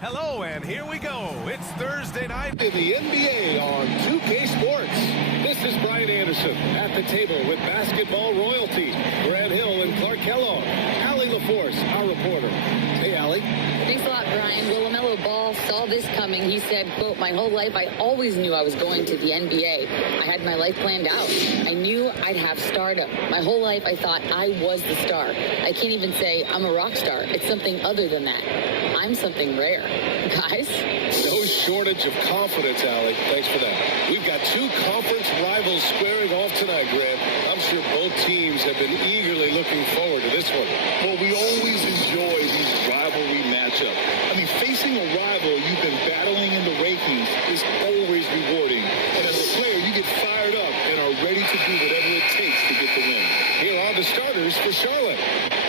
Hello, and here we go. It's Thursday night in the NBA on 2K Sports. This is Brian Anderson at the table with basketball royalty. Brad Hill and Clark Kellogg. Allie LaForce, our reporter. Hey, Allie. Thanks a lot, Brian. Well, LaMelo Ball saw this coming. He said, quote, "My whole life I always knew I was going to the NBA. I had my life planned out. I knew I'd have stardom. My whole life I thought I was the star. I can't even say I'm a rock star. It's something other than that. I'm something rare." Guys? No shortage of confidence, Allie. Thanks for that. We've got two conference rivals squaring off tonight, Grant. I'm sure both teams have been eagerly looking forward to this one. Well, we always enjoy these rivalry matchups. I mean, facing a rival you've been battling in the rankings is always rewarding. And as a player, you get fired up and are ready to do whatever it takes to get the win. Here are the starters for Charlotte.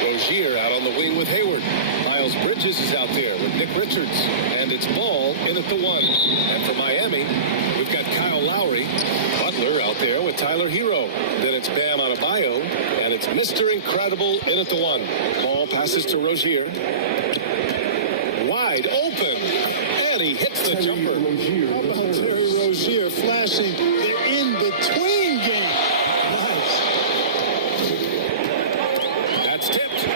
Rozier out on the wing with Hayward. Miles Bridges is out there with Nick Richards. And it's Ball in at the 1. And for Miami, we've got Kyle Lowry. Butler out there with Tyler Hero. Then it's Bam Adebayo. And it's Mr. Incredible in at the 1. Ball passes to Rozier. Wide open. And he hits the jumper. How about Terry Rozier flashing the in-between game? Nice. That's tipped.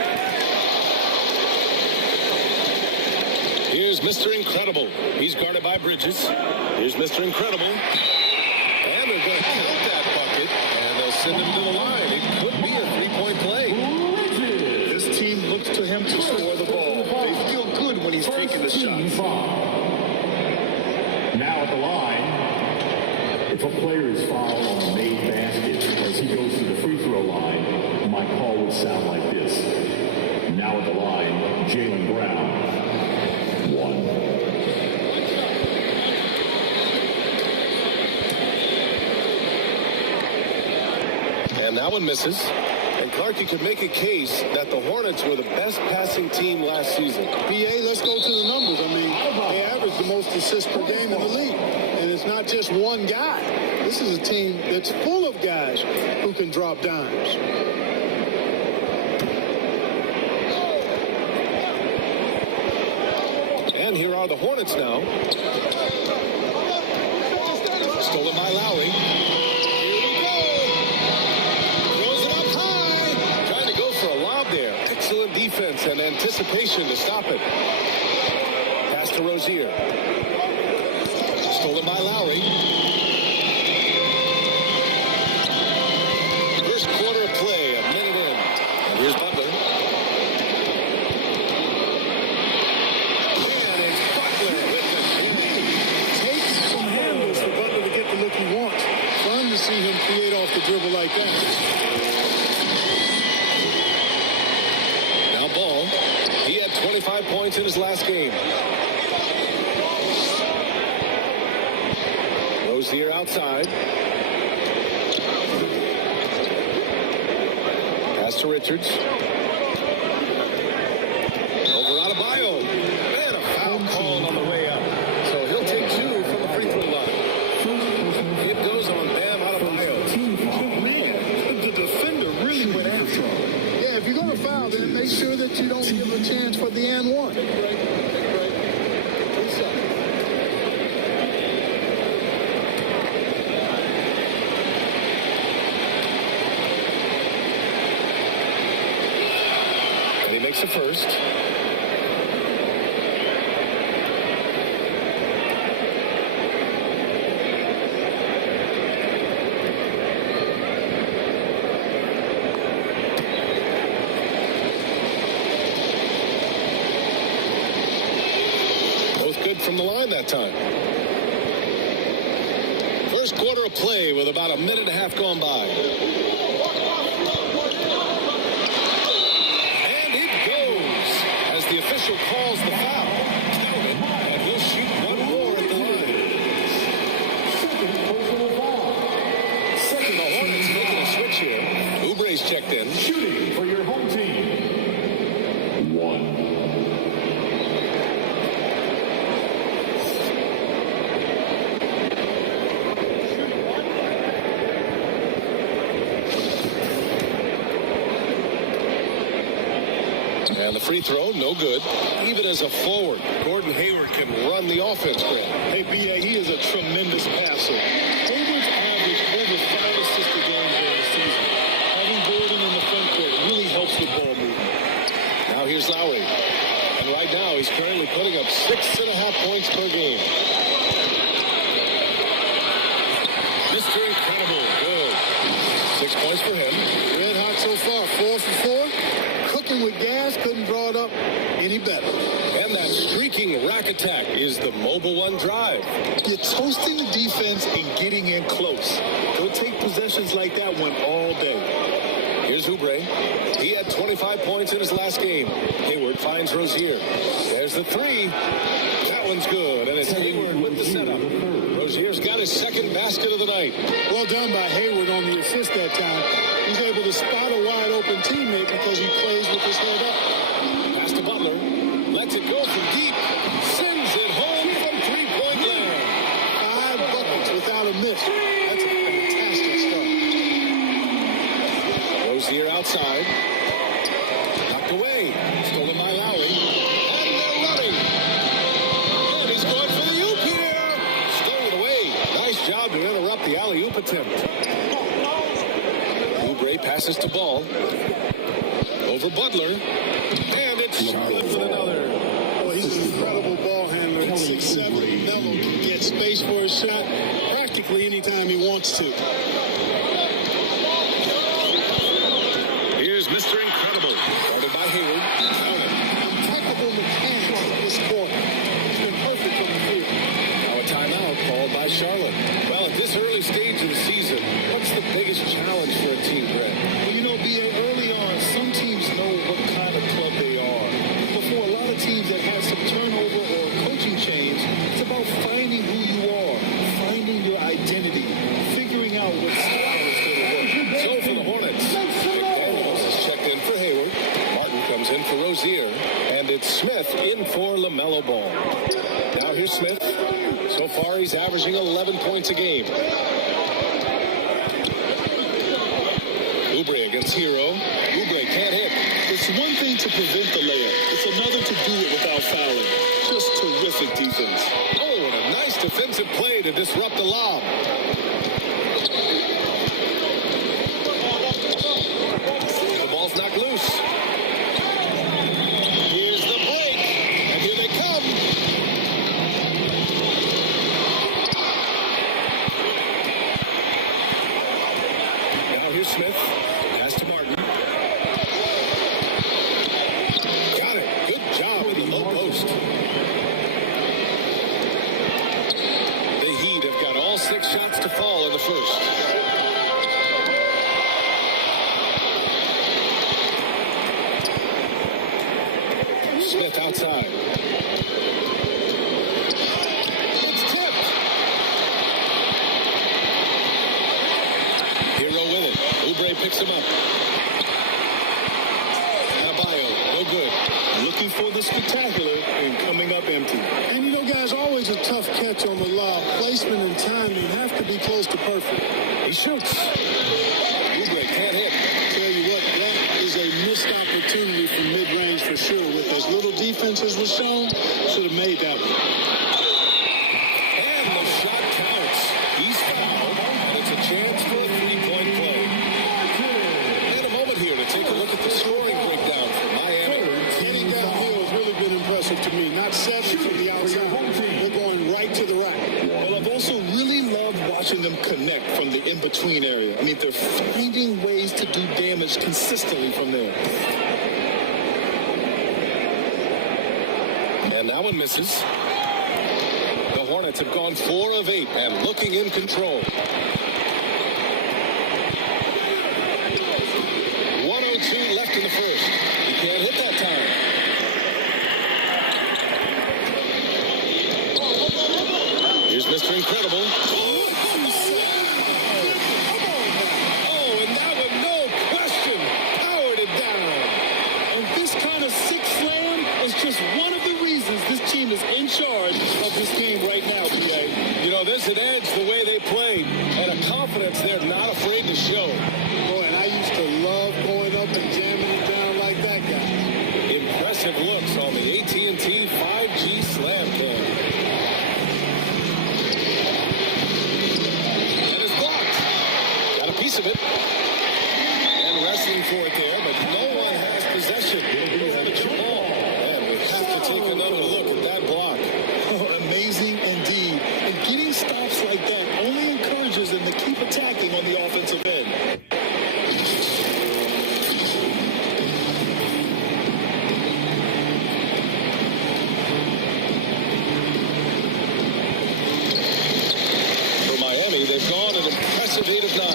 Here's Mr. Incredible. He's guarded by Bridges. Here's Mr. Incredible. And they're going to count that bucket. And they'll send him to the line. It could be a three-point play. This team looks to him to score the ball. They feel good when he's taking the shot. Now at the line, if a player is fouled on a made basket as he goes to the free throw line, my call would sound like this. Now at the line, Jaylen Brown. 1. And that one misses. And Clark, you could make a case that the Hornets were the best passing team last season. BA, let's go to the numbers. I mean, they average the most assists per game in the league. And it's not just one guy. This is a team that's full of guys who can drop dimes. And here are the Hornets now. Stolen by Lowry. Here we go. Throws it up high. Trying to go for a lob there. Excellent defense and anticipation to stop it. Pass to Rozier. Stolen by Lowry. First quarter of play, a minute in. And here's Butler. And it's Butler with the play. Takes some handles for Butler to get the look he wants. Fun to see him create off the dribble like that. Now Ball. He had 25 points in his last game. Rozier outside. Pass to Richards. Over Adebayo. And a foul called on the way up. So he'll take 2 from the free throw line. It goes on Bam Adebayo. Man, the defender really went after him. Yeah, if you're going to foul, then make sure that you don't give a chance for the and one. And he makes the first. Both good from the line that time. First quarter of play with about a minute and a half gone by. And it goes as the official calls the foul. Counted, and he'll shoot one more at the line. The Hornets making a switch here. Oubre's checked in. Shooting for your home team. 1. And And the free throw, no good. Even as a forward, Gordon Hayward can run the offense, Grant. Hey, B.A., he is a tremendous passer. Hayward's average over 5 assists a game during the season. Having Gordon in the front court really helps with ball movement. Now here's Lowry. And right now he's currently putting up 6.5 points per game. Mr. Incredible, good. 6 points for him. Red hot so far, 4 for 4. Cooking with gas, couldn't draw it up any better. And that streaking rack attack is the Mobile One drive. You're toasting the defense and getting in close. They'll take possessions like that one all day. Here's Oubre. He had 25 points in his last game. Hayward finds Rozier. There's the three. That one's good, and it's Hayward with the setup. Rozier's got his second basket of the night. Well done by Hayward on the assist that time. He's able to spot a wide open teammate because he plays with his head up. Pass to Butler. Lets it go from deep. Sends it home from three-point line. 5 buckets without a miss. That's a fantastic start. Rozier outside. Knocked away. Stolen by Lowry. And they're running. And he's going for the oop here. Stolen away. Nice job to interrupt the alley-oop attempt. Oubre passes to Ball. Over Butler. And it's Charlotte with another. Boy, he's an incredible ball handler. At 6'7", Melo can get space for his shot practically anytime he wants to. Here's Mr. Incredible. Guarded by Hayward. Impeccable mechanics at this point. He's been perfect from the field. Now a timeout called by Charlotte. Well, at this early stage of the season, what's the biggest challenge for a team, Greg? Well, you know, B.A., early on, some teams know what kind of club they are. But for a lot of teams that have some turnover or coaching change, it's about finding who you are, finding your identity, figuring out what style is going to work. So for the Hornets, McDaniels is checked in for Hayward. Martin comes in for Rozier. And it's Smith in for LaMelo Ball. Now here's Smith. So far, he's averaging 11 points a game. Oubre against Hero. Oubre can't hit. It's one thing to prevent the layup. It's another to do it without fouling. Just terrific defense. Oh, and a nice defensive play to disrupt the lob. The ball's knocked loose. Here's the break. And here they come. Now here's Smith. Pass to Martin. Got it. Good job with the low post. The Heat have got all 6 shots to fall in the first. Smith outside. It's tipped. Hero with it. Oubre picks him up. Adebayo, no good. Looking for the spectacular and coming up empty. And you know, guys, always a tough catch on the lob. Placement and timing have to be close to perfect. He shoots. Oubre can't hit. Tell you what, that is a missed opportunity from mid-range for sure. With as little defense as was shown, should have made that one. And the shot counts. He's fouled. And it's a chance for a three-point play. In a moment here to take a look at the scoring breakdown for Miami. Getting downhill has really been impressive to me. Not settling from the outside. They're going right to the rack. Well, I've also really loved watching them connect from the in-between area. I mean, they're finding ways to do damage consistently from there. And that one misses. The Hornets have gone 4 of 8 and looking in control. 1:02 left in the first. He can't hit that time. Here's Mr. Incredible. Oh, and that one, no question, powered it down. And this kind of six slam is just one of the reasons this team is in charge of this game right now, B.A. You know, there's an edge the way they play and a confidence they're not afraid to show. Boy, and I used to love going up and jamming it down like that guy. Impressive take another look at that block. Oh, amazing indeed. And getting stops like that only encourages them to keep attacking on the offensive end. For Miami, they've gone an impressive 8 of 9.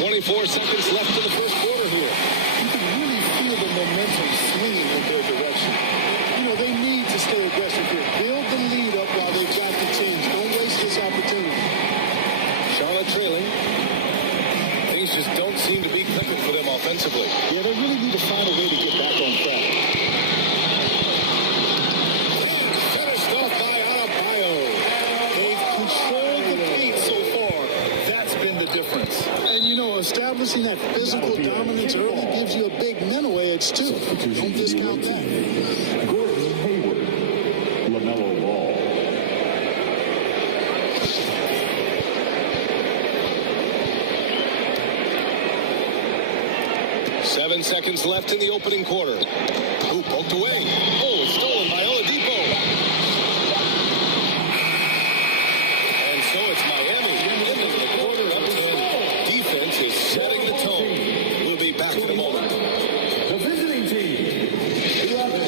24 seconds left in the first quarter here. You can really feel the momentum swinging in their direction. You know, they need to stay aggressive here. Build the lead up while they've got the change. Don't waste this opportunity. Charlotte trailing. Things just don't seem to be clicking for them offensively. Yeah, they really need to find a way to get back on track. Finished off by Adebayo. They've controlled the paint so far. That's been the difference. And, you know, establishing that physical dominance early gives you a big mental edge, too. Don't discount that. Gordon Hayward, LaMelo Ball. 7 seconds left in the opening quarter. Ooh, poked away. Oh, it's stolen by Oladipo. And so it's Miami into the quarter up 10. Defense is setting the tone. We'll be back in a moment. The visiting team, 11.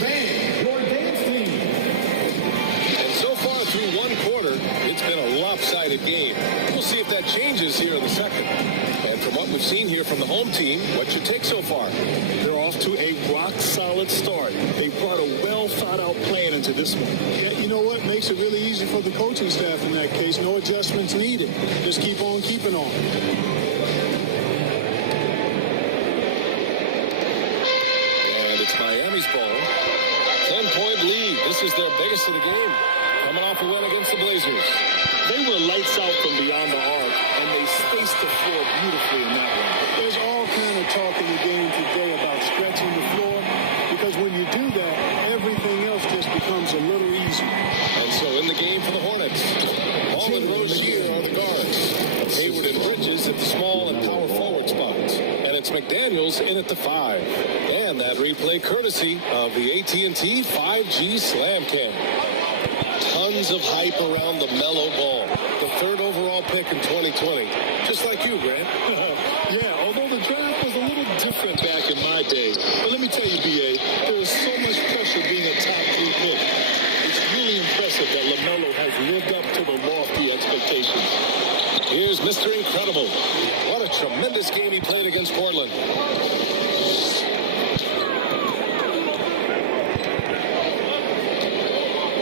Bang, your dance team. And so far through one quarter, it's been a lopsided game. We'll see if that changes here in the second. And from what we've seen here from the home team, what's your take so far? They're off to a rock-solid start. They brought a well-thought-out plan into this one. Yeah, you know what? Makes it really easy for the coaching staff in that case. No adjustments needed. Just keep on keeping on. And it's Miami's ball. 10-point lead. This is their biggest of the game. Coming off a win against the Blazers. They were lights out from beyond the arc, and they spaced the floor beautifully in that one. There's all kind of talk in the game today about stretching the floor, because when you do that, everything else just becomes a little easier. And so in the game for the Hornets, Ball and Rozier are the guards. Hayward and Bridges at the small and power forward spots. And it's McDaniels in at the 5. And that replay courtesy of the AT&T 5G Slam Cam. Tons of hype around the Melo Ball, the 3rd overall pick in 2020. Just like you, Grant. Yeah, although the draft was a little different back in my day. But let me tell you, B.A., there was so much pressure being a top 3 pick. It's really impressive that LaMelo has lived up to the lofty expectations. Here's Mr. Incredible. What a tremendous game he played against Portland.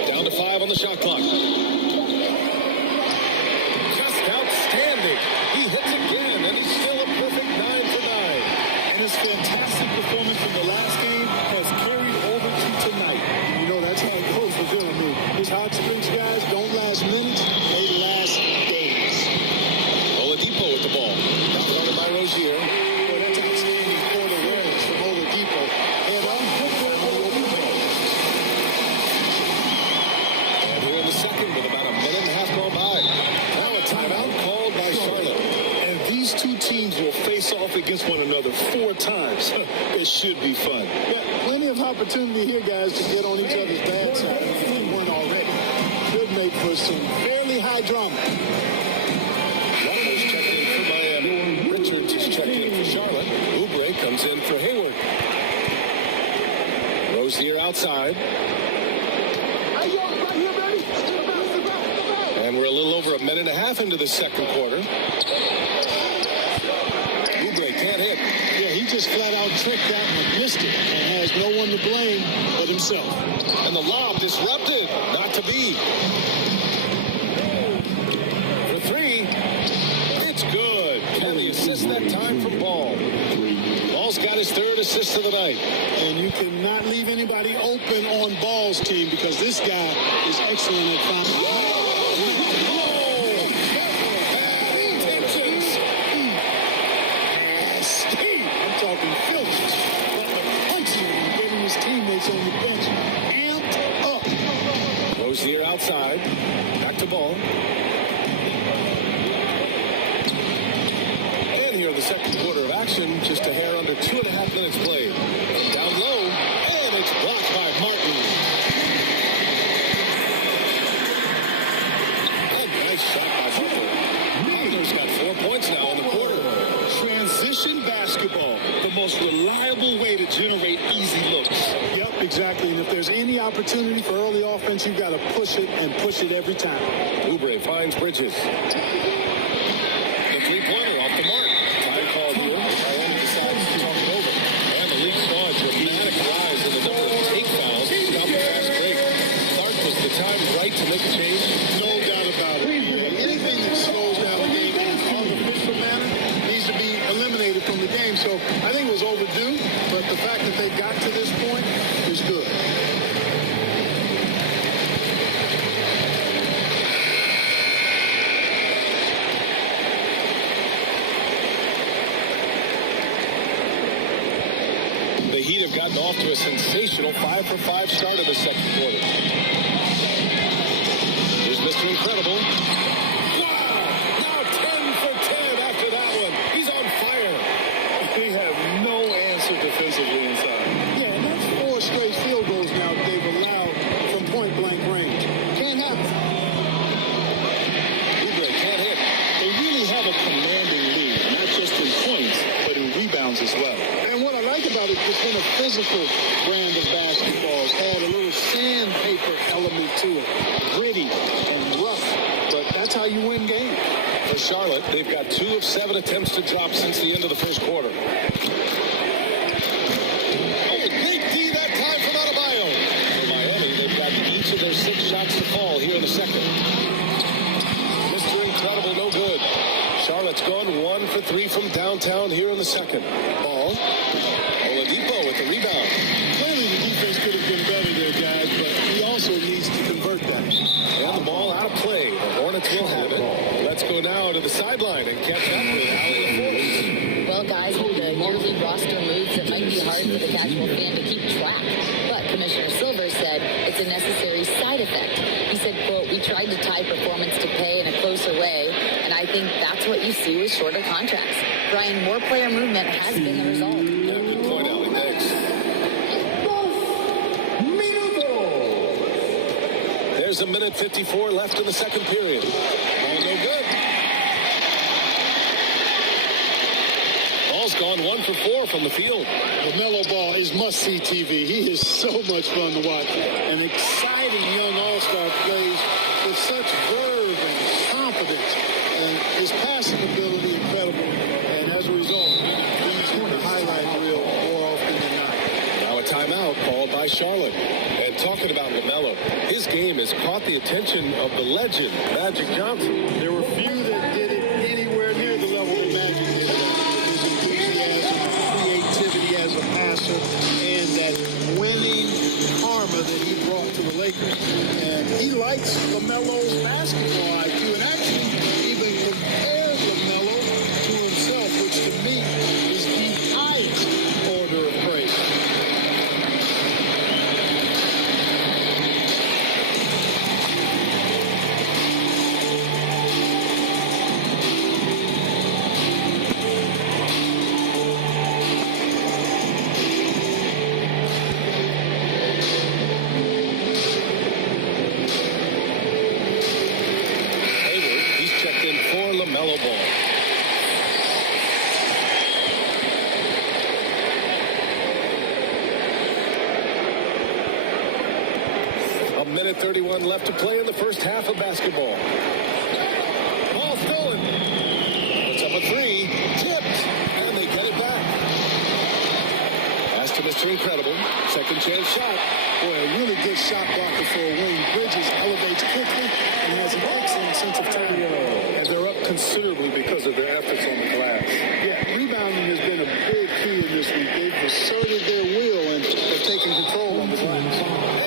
Down to 5 on the shot clock. Just outstanding. He hits again, and he's still a perfect 9 for 9. And his fantastic performance from the last game has carried over to tonight. You know, that's how it goes with him. I mean, his hot streaks, guys, don't last minutes. They last days. Oladipo with the ball. Counted by Rozier. Boy, that's outstanding quarter range from Oladipo. And I'm good for him on the open ball. And here in the second with about a minute and a half gone by. Now a timeout called by Charlotte. And these two teams will face off against one another 4 times. It should be fun. Yeah, plenty of opportunity here, guys, to get on each other's bad side if they weren't already. Should make for some fairly high drama. Ramos checking in for Miami. Richards is checking in for Charlotte. Oubre comes in for Hayward. Rozier outside. And we're a little over a minute and a half into the second quarter. Oubre can't hit. Yeah, he just flat out tricked that and missed it and has no one to blame but himself. And the lob disrupted. Not to be. For 3. It's good. And the assist that time from Ball. Ball's got his 3rd assist of the night. And you cannot leave anybody open on Ball's team because this guy is excellent at finding. I'm talking filthy. Punching and getting his teammates on the bench amped up. Rozier outside. Back to Ball. second quarter of action. Just a hair under 2.5 minutes played. From down low, and it's blocked by Martin. A nice shot by Butler. Butler's got 4 points now in the quarter. Transition basketball, the most reliable way to generate easy looks. Yep, exactly. And if there's any opportunity for early offense, you've got to push it and push it every time. Oubre finds Bridges. The three-pointer off the mark. Time called here. Miami decides to talk it over. And the league saw a dramatic rise in the number of take fouls to stop the fast break. Clark, was the time right to make a change? No doubt about it. Anything that slows down the game in an artificial manner needs to be eliminated from the game. So I think it was overdue, but the fact that they got to this point is good. The Heat have gotten off to a sensational 5-for-5 start in the second quarter. Here's Mr. Incredible. Wow! Now 10 for 10 after that one. He's on fire. They have no answer defensively inside. Yeah, and that's 4 straight field goals now they've allowed from point-blank range. Can't happen. Oubre can't hit. They really have a commanding lead, not just in points, but in rebounds as well. And what I like about it, it's been a physical brand of basketball. It's had a little sandpaper element to it. Gritty and rough, but that's how you win games. For Charlotte, they've got 2 of 7 attempts to drop since the end of the first quarter. Oh, great D that time from Adebayo. For Miami, they've got each of their 6 shots to fall here in the second. Mr. Incredible, no good. Charlotte's gone 1 for 3 from downtown here in the second. Ball. Oladipo with the rebound. Clearly the defense could have been better there, guys, but he also needs to convert that. And the ball out of play. The Hornets will have it. Let's go now to the sideline and catch up with Allie LaForce. Well, guys, with the yearly roster moves, it might be hard for the casual fan to keep track. But Commissioner Silver said it's a necessary side effect. He said, quote, "We tried to tie performance to pay in a closer way, and I think that's what you see with shorter contracts." Brian, more player movement has been the result. Yeah, good point, Allie. Thanks. There's a minute 54 left in the second period. Ball no good. Ball's gone 1 for 4 from the field. LaMelo Ball is must-see TV. He is so much fun to watch. An exciting young all-star plays with such verve and confidence. And his passing ability incredible. And as a result, he's in the highlight reel more often than not. Now a timeout called by Charlotte. And talking about LaMelo, his game has caught the attention of the legend, Magic Johnson. There were few that did it anywhere near the level that Magic did. His enthusiasm, creativity as a passer, and that winning karma that he brought to the Lakers. And he likes LaMelo's basketball IQ, and actually even compared LaMelo to himself, which to me is the highest order of praise. Hayward, he's checked in for LaMelo Ball. A minute 31 left to play in the first half of basketball. Ball stolen. Puts up a 3. Tipped. And they get it back. Pass to Mr. Incredible. Second chance shot. Boy, a really good shot blocker for a wing. Bridges elevates quickly and has an excellent sense of timing. And they're up considerably because of their efforts on the glass. Yeah, rebounding has been a big key in this league. They've asserted their will and have taken control on the glass.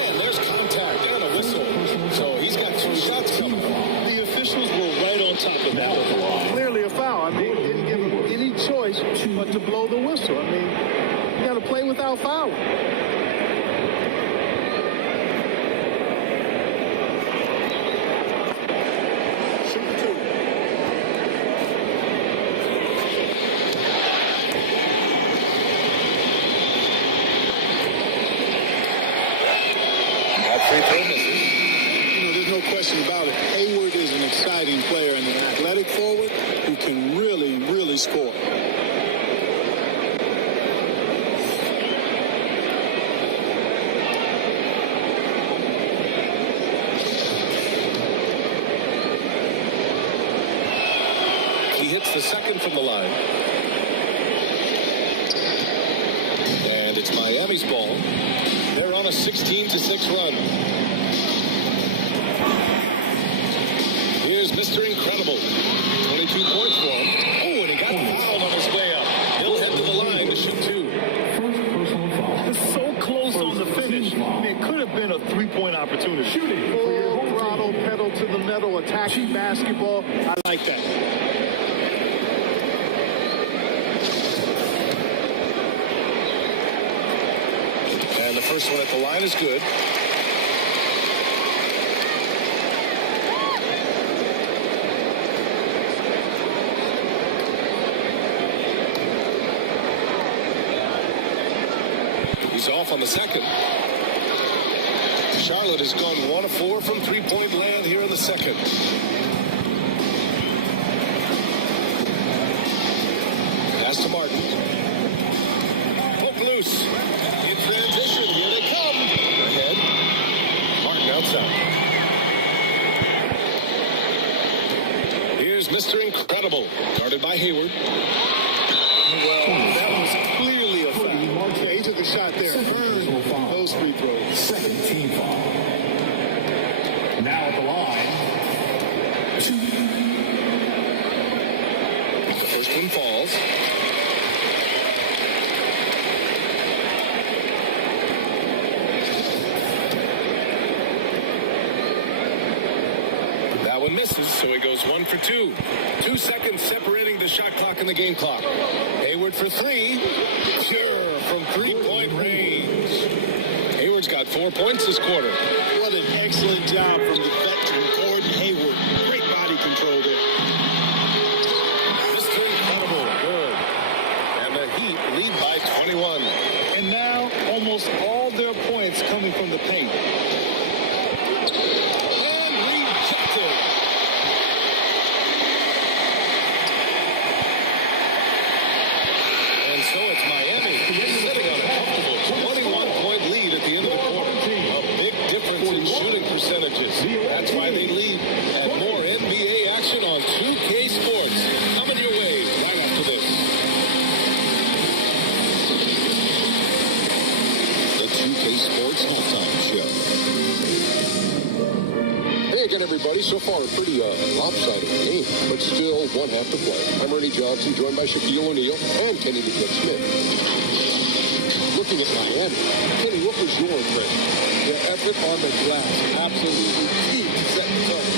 And there's contact and a whistle. So he's got 2 shots coming. The officials were right on top of that. Clearly a foul. I mean, didn't give him any choice but to blow the whistle. I mean, you got to play without fouling. early score. He hits the second from the line. And it's Miami's ball. They're on a 16-6 run. Here's Mr. Incredible. 22 points for him. Oh, and he got fouled on his way up. He'll head to the line to shoot two. First personal foul. It's so close on the finish. I mean, it could have been a three-point opportunity. Shooting for your Full home throttle, team. pedal to the metal, attacking basketball. I like that. And the first one at the line is good. He's off on the second. Charlotte has gone 1 of 4 from three-point land here in the second. Pass to Martin. Poke loose. In transition. Here they come. Ahead. Martin outside. Here's Mr. Incredible. Guarded by Hayward. Well, that was clearly a foul. Yeah, he took a shot there. Earned those free throws. Second team foul. Now at the line. The first one falls. That one misses, so he goes 1 for 2. 2 seconds separating the shot clock and the game clock. Hayward for 3. Pure from three-point range. Hayward's got 4 points this quarter. What an excellent job from the veteran Gordon Hayward. Great body control there. Mr. Incredible, good. And the Heat lead by 21. And now, almost all their points coming from the paint. And rejected. And so it's Miami sitting on a comfortable 21-point lead at the end of the quarter. A big difference in shooting percentages. That's why they lead. And more NBA action on 2K Sports. Coming your way right after this. The 2K Sports Halftime Show. Hey again, everybody. So far, a pretty lopsided game, but still one half to play. I'm Ernie Johnson, joined by Shaquille O'Neal and Kenny the Kid Smith. Looking at Miami, Kenny, what was your impression? Their effort on the glass, absolutely key to set the tone.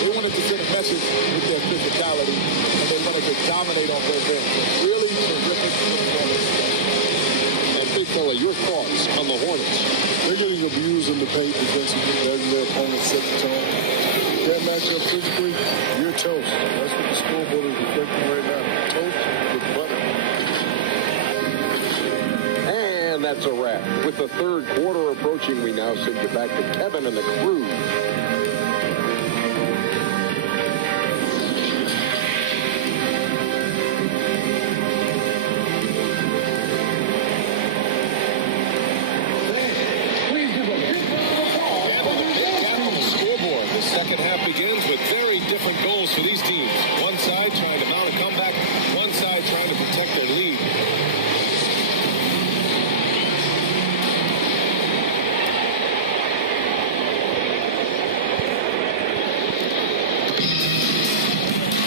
They wanted to send a message with their physicality, and they wanted to dominate on their bench. Really terrific performance. And Big Fella, your thoughts on the Hornets? They're getting abused in the paint defensively, letting their opponents set the tone. That matchup physically, you're toast. That's what the scoreboard is reflecting right now. Toast with butter. And that's a wrap. With the third quarter approaching, we now send you back to Kevin and the crew. The second half begins with very different goals for these teams. One side trying to mount a comeback, one side trying to protect their lead.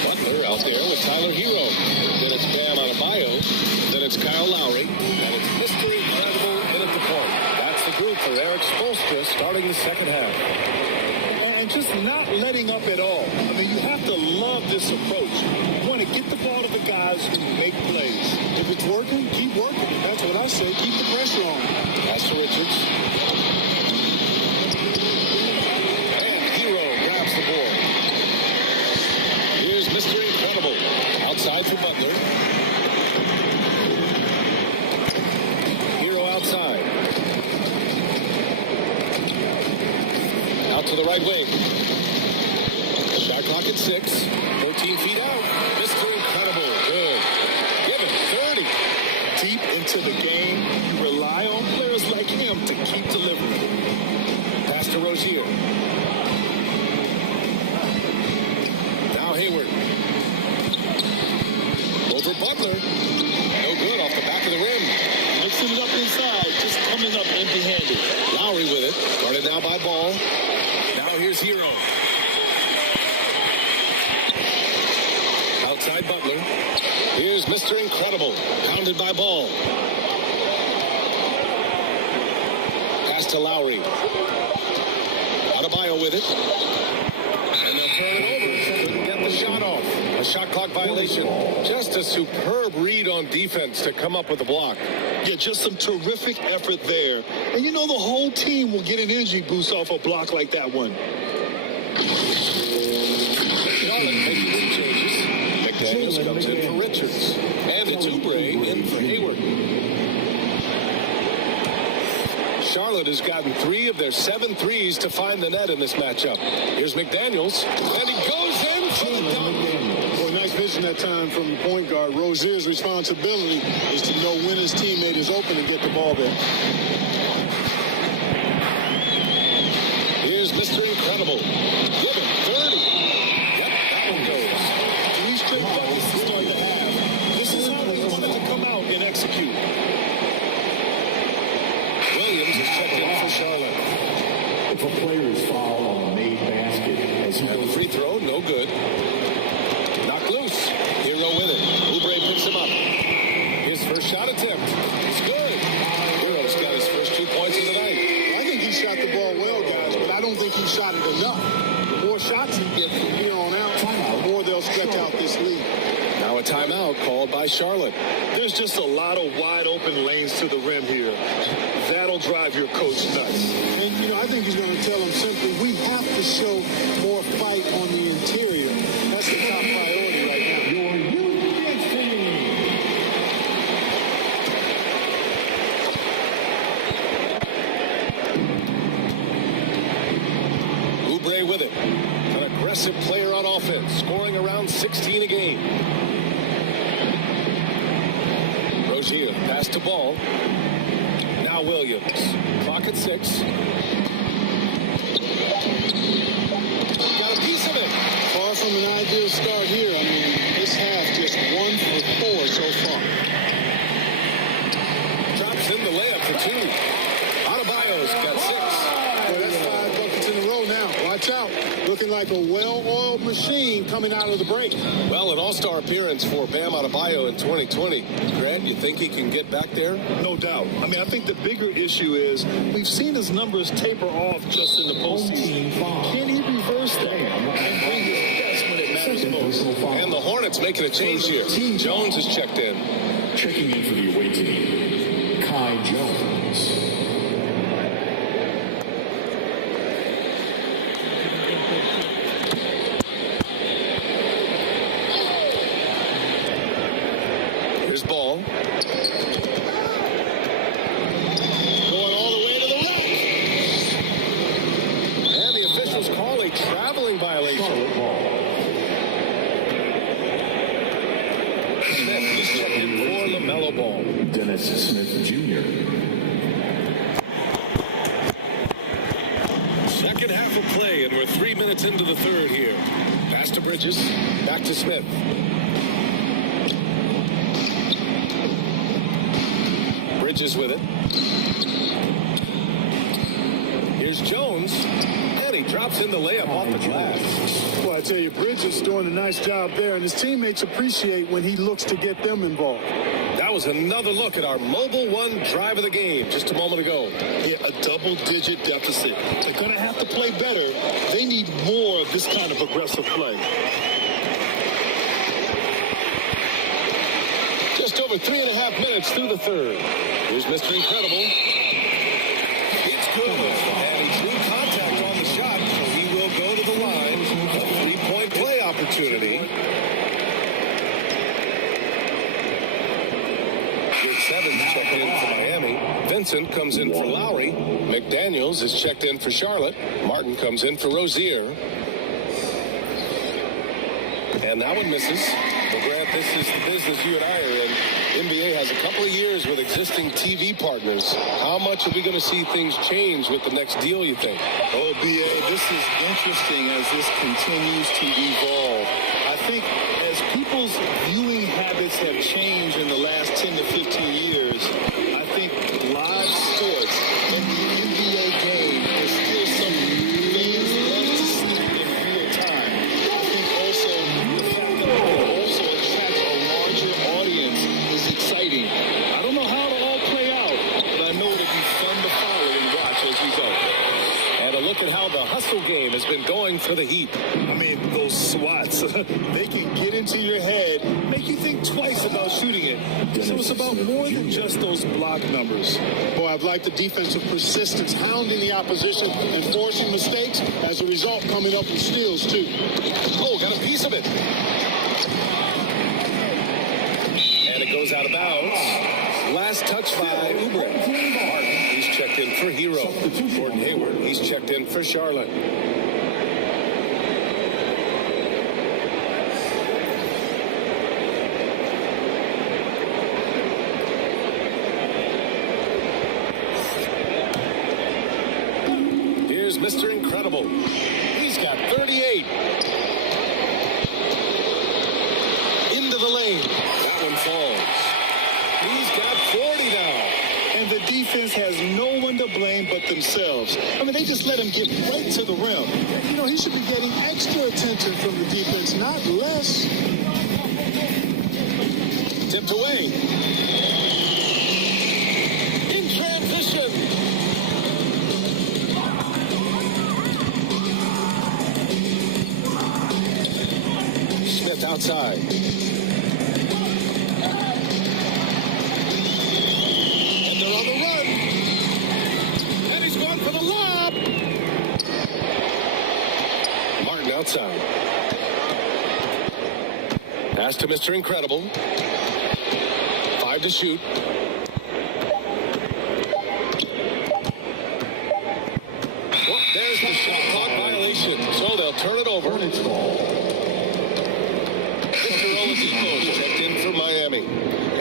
Butler out there with Tyler Hero. Then it's Bam Adebayo. Then it's Kyle Lowry. And it's Mr. Incredible in at the point. That's the group for Eric Spoelstra starting the second half. And just not letting up at all. I mean, you have to love this approach. You want to get the ball to the guys who make plays. If it's working, keep working. That's what I say. Keep the pressure on. Pass to Richards. And Hero grabs the board. Here's Mr. Incredible. Outside for Butler. Hero outside. Out to the right wing. Shot clock at 6. 13 feet out. Mr. Incredible. Good. now by Ball. Now here's Hero. Outside Butler. Here's Mr. Incredible. Pounded by Ball. Pass to Lowry. Adebayo with it. And they'll turn it over. Couldn't get the shot off. A shot clock violation. Just a superb read on defense to come up with the block. Yeah, just some terrific effort there. And you know the whole team will get an energy boost off a block like that one. Charlotte making some changes. McDaniels comes in for Richards. And it's Oubre in for Hayward. Charlotte has gotten 3 of their 7 threes to find the net in this matchup. Here's McDaniels. And he goes in for the dunk. Boy, nice vision that time from the point guard. Rozier's responsibility is to know when his teammate is open and get the ball there. Here's Mr. Incredible. Give him 30. Yep, that one goes. 3 straight buckets to start the half. This is how they wanted to come out and execute. Williams is checked in for Charlotte. If a player is fouled on a made basket as he And the goes free throw, no good. Knocked loose. Hero with it. Oubre picks him up. His first shot attempt. It's good. Hero's got his first 2 points of the night. I think he shot the ball well, guys, but I don't think he shot it enough. The more shots he gets from here on out, the more they'll stretch out this lead. Now a timeout called by Charlotte. There's just a lot of wide open lanes to the rim here. That'll drive your coach nuts. And, you know, I think he's going to tell them simply, we have to show more fight on the interior. That's the top priority right now. your youth team. Oubre with it. An aggressive player on offense, scoring around 16 a game. Rozier, pass to Ball. Now Williams. Clock at 6. Got a piece of it. Far from an ideal start here. I mean, this half just 1 for 4 so far. Drops in the layup for 2. Adebayo's got 6. Boy, that's 5 buckets in a row now. Watch out. Looking like a well-oiled machine coming out of the break. Well, an all-star appearance for Bam Adebayo in 2020. Grant, you think he can get back there? No doubt. I mean, I think the bigger issue is we've seen his numbers taper off just in the postseason. Can he reverse that and bring his best when it matters most? And the Hornets making a change here. Jones is checked in. Checking in for the away team, Kai Jones. Here's Ball. Going all the way to the rack. And the officials call a traveling violation. Charlotte ball. Smith is checked in for LaMelo Ball. Dennis Smith Jr. Second half of play, and we're 3 minutes into the third here. Pass to Bridges. Back to Smith. Bridges with it. Here's Jones. And he drops in the layup off the glass. Well, I tell you, Bridges is doing a nice job there, and his teammates appreciate when he looks to get them involved. That was another look at our Mobile One drive of the game just a moment ago. Yeah, a double-digit deficit. They're going to have to play better. They need more of this kind of aggressive play. Just over 3.5 minutes through the third. Here's Mr. Incredible. It's good. And he drew contact on the shot, so he will go to the line. A 3-point play opportunity. Here's Sevens checking in for Miami. Vincent comes in for Lowry. McDaniels is checked in for Charlotte. Martin comes in for Rozier. And that one misses. Well, Grant, this is the business you and I are in. NBA has a couple of years with existing TV partners. How much are we going to see things change with the next deal, you think? Oh, B.A., this is interesting as this continues to evolve. I think as people's viewing habits have changed in the last 10 to 15 years, I think live sports and the NBA game is still team has been going for the Heat. I mean, those swats, they can get into your head, make you think twice about shooting it. So it's about more than just those block numbers. Boy, I've liked the defensive persistence, hounding the opposition and forcing mistakes. As a result, coming up with steals, too. Oh, got a piece of it. And it goes out of bounds. Last touch by Oubre. Martin, he's checked in for Hero. Gordon Hayward, he's checked in for Charlotte. Here's Mr. Incredible. He's got 38. Into the lane. That one falls. He's got 40 now. And the defense has no one to blame but themselves. I mean, they just let him get right to the rim. You know, he should be getting extra attention from the defense, not less. Tipped away. In transition. Smith outside. And they're on the run. And he's going for the lob. Martin outside. Pass to Mr. Incredible. 5 to shoot. Well, there's the shot clock violation. So they'll turn it over. Hornets ball. Mr. Oladipo is checked in for Miami.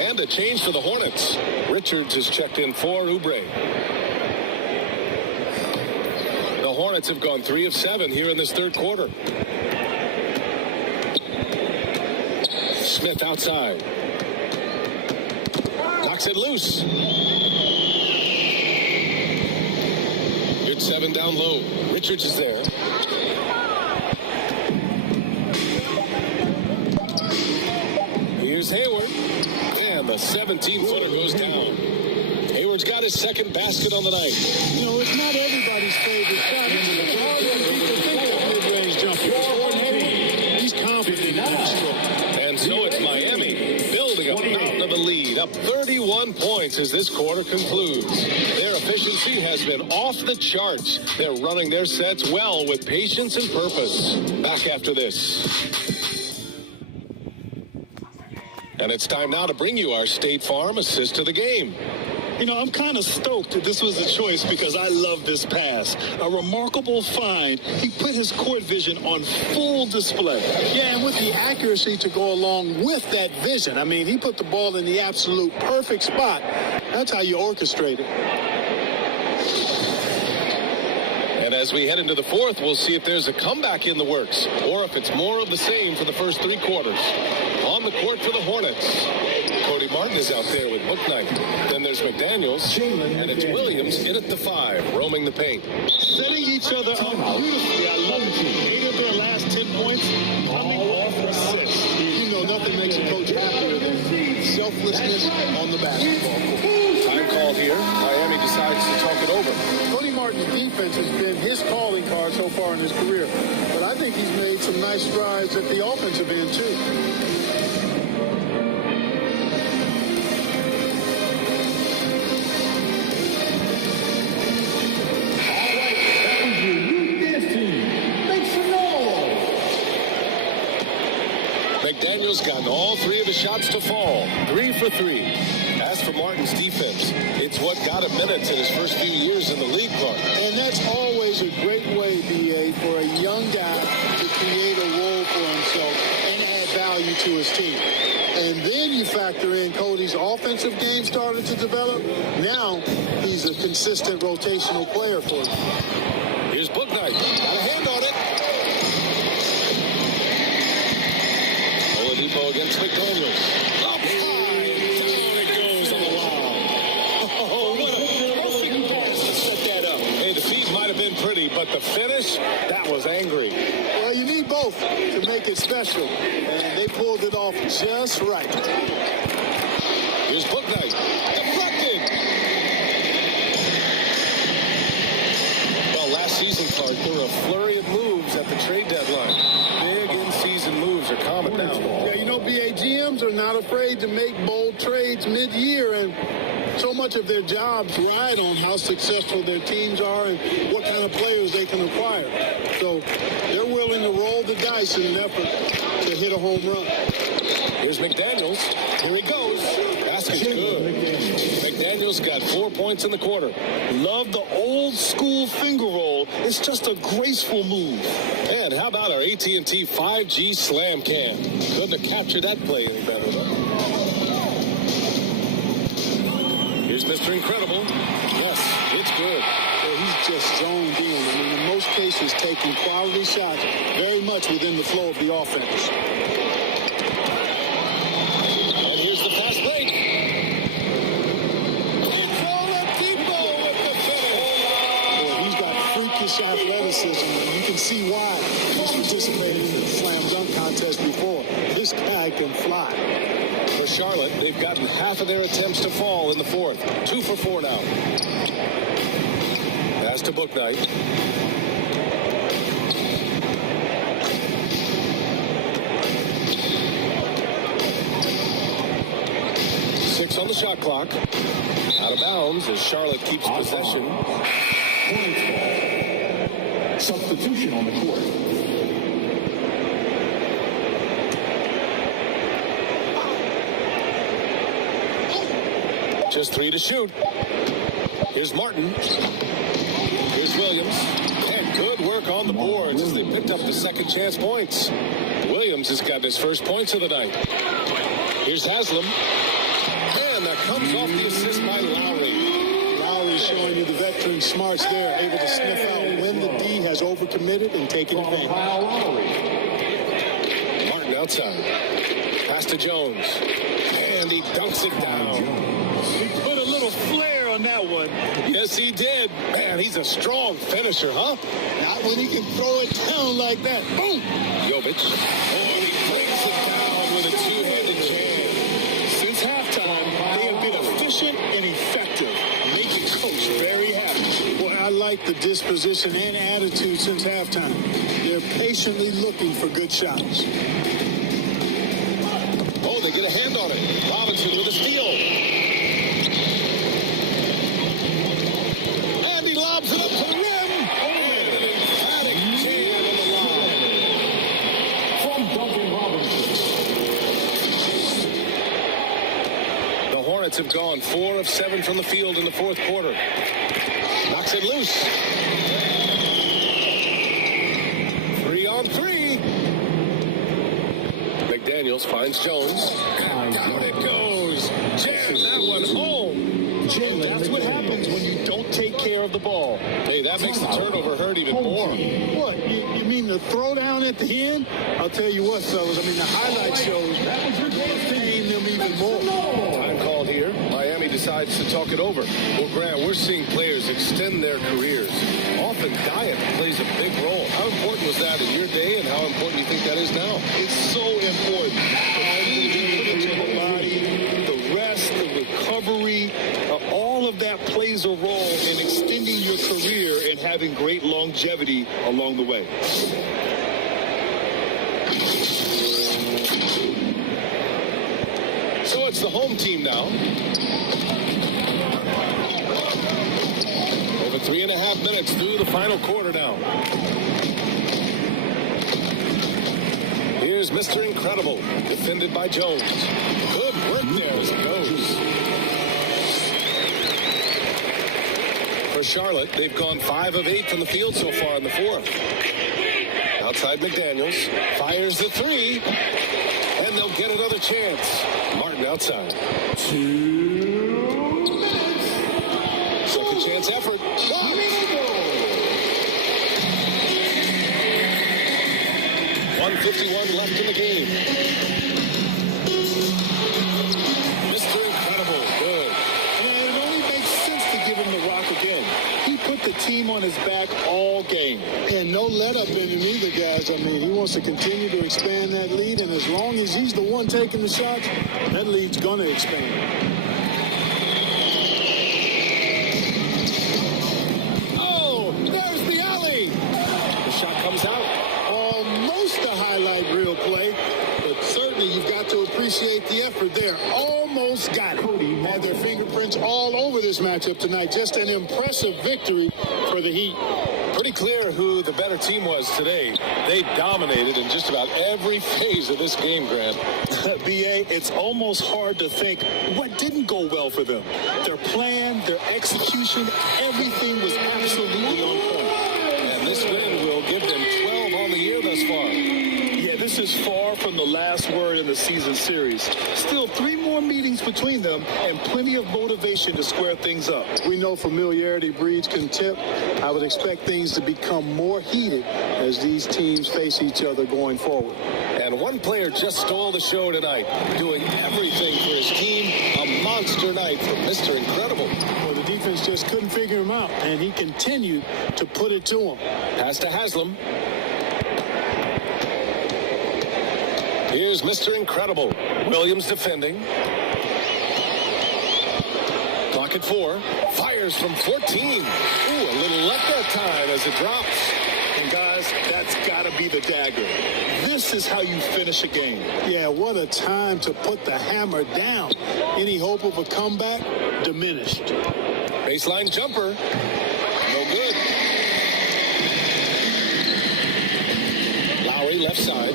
And a change for the Hornets. Richards is checked in for Oubre. The Hornets have gone 3 of 7 here in this third quarter. Smith outside. Knocks it loose. Good 7 down low. Richards is there. Here's Hayward. And the 17-footer goes down. Hayward's got his second basket on the night. You know, it's not everybody's favorite shot. It's hard when people think of mid-range jumper. He's confident in that stroke. And so it's Miami building a mountain of a lead, up 31 points as this quarter concludes. Their efficiency has been off the charts. They're running their sets well with patience and purpose. Back after this. And it's time now to bring you our State Farm assist to the game. You know, I'm kind of stoked that this was a choice because I love this pass. A remarkable find. He put his court vision on full display. Yeah, and with the accuracy to go along with that vision. I mean, he put the ball in the absolute perfect spot. That's how you orchestrate it. And as we head into the fourth, we'll see if there's a comeback in the works or if it's more of the same for the first 3 quarters. On the court for the Hornets, Cody Martin is out there with Bouknight. Then there's McDaniels, and it's Williams in at the 5, roaming the paint. Setting each other up beautifully. I love it. 8 of their last 10 points coming off assists. You know, nothing makes a coach happier than selflessness on the basketball court. Time call here. Miami decides to talk it over. Cody Martin's defense has been his calling card so far in his career. But I think he's made some nice strides at the offensive end, too. McDaniels gotten all 3 of the shots to fall. 3 for 3. As for Martin's defense, it's what got him minutes in his first few years in the league, Clark. And that's always a great way, B.A., for a young guy to create a role for himself and add value to his team. And then you factor in Cody's offensive game started to develop. Now he's a consistent rotational player for you. Here's Bouknight. Got a hand on it. Oladipo against McDaniels. Up high. Down it goes on the line. Oh, what a perfect pass to set that up. Hey, the feed might have been pretty, but the finish, that was angry. Well, you need both to make it special. And they pulled it off just right. Here's Bouknight. Deflected. Well, last season, Clark, there were a flurry of moves afraid to make bold trades mid-year, and so much of their jobs ride on how successful their teams are and what kind of players they can acquire. So they're willing to roll the dice in an effort to hit a home run. Here's McDaniels. Here he goes. Basket's good. McDaniels got 4 points in the quarter. Love the old school finger roll. It's just a graceful move. And how about our AT&T 5G Slam Cam? Couldn't have captured that play any better, though. Here's Mr. Incredible. Yes, it's good. So he's just zoned in. I mean, in most cases, taking quality shots very much within the flow of the offense. And here's the fast break. Athleticism, and you can see why he's participated in the slam dunk contest before. This guy can fly. For Charlotte, they've gotten half of their attempts to fall in the fourth. 2 for 4 now. Pass to Bouknight. Six on the shot clock. Out of bounds as Charlotte keeps possession. Substitution on the court. Just 3 to shoot. Here's Martin. Here's Williams. And good work on the boards as they picked up the second chance points. Williams has got his first points of the night. Here's Haslam. And that comes off the assist by Lowry. Showing you the veteran smarts there, able to sniff out when the D has overcommitted and taken advantage. Martin outside. Pass to Jones. And he dunks it down. He put a little flair on that one. Yes, he did. Man, he's a strong finisher, huh? Not when he can throw it down like that. Boom! Jovic. And he brings it down with a two-handed jam. Since halftime, they have been efficient and effective. Coach very happy. Well, I like the disposition and attitude since halftime. They're patiently looking for good shots. Oh, they get a hand on it. Robinson with a steal. And he lobs it up to the rim. And an emphatic jam on the line. From Duncan Robinson. The Hornets have gone 4 of 7 from the field in the fourth quarter. Knocks it loose. 3 on 3. McDaniels finds Jones. And down it goes. Jams that one home. That's what happens when you don't take care of the ball. Hey, that makes the turnover hurt even more. What? You mean the throwdown at the end? I'll tell you what, fellas. I mean, the highlight shows pain them even more. Time called here. Miami decides to talk it over. Well, Grant, we're seeing players extend their careers. Often diet plays a big role. How important was that in your day, and how important do you think that is now? It's so important. The food you put into the body, the rest, the recovery, all of that plays a role in extending your career and having great longevity along the way. So it's the home team now. Over 3.5 minutes through the final quarter now. Here's Mr. Incredible, defended by Jones. Good work there as it goes. For Charlotte, they've gone 5 of 8 from the field so far in the fourth. Outside McDaniels, fires the 3, and they'll get another chance. Martin outside. 2 minutes. Second chance effort. 1:51 left in the game. Mr. Incredible, good. And it only makes sense to give him the rock again. He put the team on his back all game. And no let up in him either, guys. I mean, he wants to continue to expand that lead, and as long as he's the one taking the shots, that lead's going to expand. Oh, there's the alley. The shot comes out. Almost a highlight reel play, but certainly you've got to appreciate the effort there. there. Almost got it. Had their fingerprints all over this matchup tonight. Just an impressive victory for the Heat. Pretty clear who the better team was today. They dominated in just about every phase of this game, Grant. BA, it's almost hard to think what didn't go well for them. Their plan, their execution, everything was absolutely on point. And this win will give them 12 on the year thus far. Yeah, this is far from the last word in the season series. Still 3 more meetings between them and plenty of motivation to square things up. We know familiarity breeds contempt. I would expect things to become more heated as these teams face each other going forward. And one player just stole the show tonight, doing everything for his team. A monster night from Mr. Incredible. Well, the defense just couldn't figure him out, and he continued to put it to him. Pass to Haslam. Here's Mr. Incredible. Williams defending. Clock at 4. Fires from 14. Ooh, a little left that time as it drops. And guys, that's got to be the dagger. This is how you finish a game. Yeah, what a time to put the hammer down. Any hope of a comeback? Diminished. Baseline jumper. No good. Lowry left side.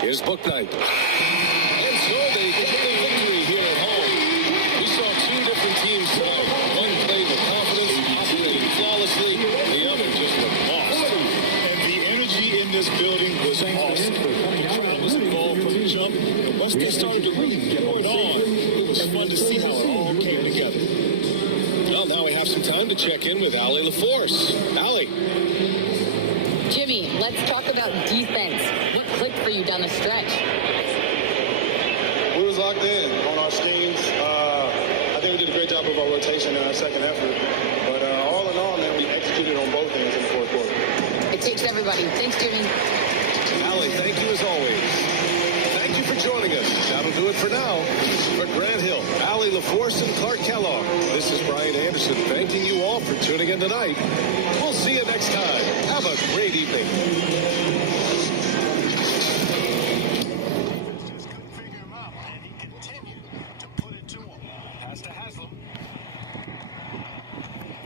Here's Bouknight. And so they get the victory here at home. We saw 2 different teams tonight. One played with confidence, operating flawlessly. The other just looked lost. And the energy in this building was awesome. The crowd was involved from the jump. And once they started to really pour it on, it was fun to see how it all came together. Well, now we have some time to check in with Allie LaForce. Allie. Jimmy, let's talk about defense. What clicked for you down the stretch? We was locked in on our schemes. I think we did a great job of our rotation in our second effort. But all in all, man, we executed on both ends in the fourth quarter. It takes everybody. Thanks, Jimmy. Allie, thank you as always. Thank you for joining us. That'll do it for now. For Grant Hill, Allie LaForce, and Clark Kellogg, this is Brian Anderson thanking you all for tuning in tonight. We'll see you next time. Have a great evening.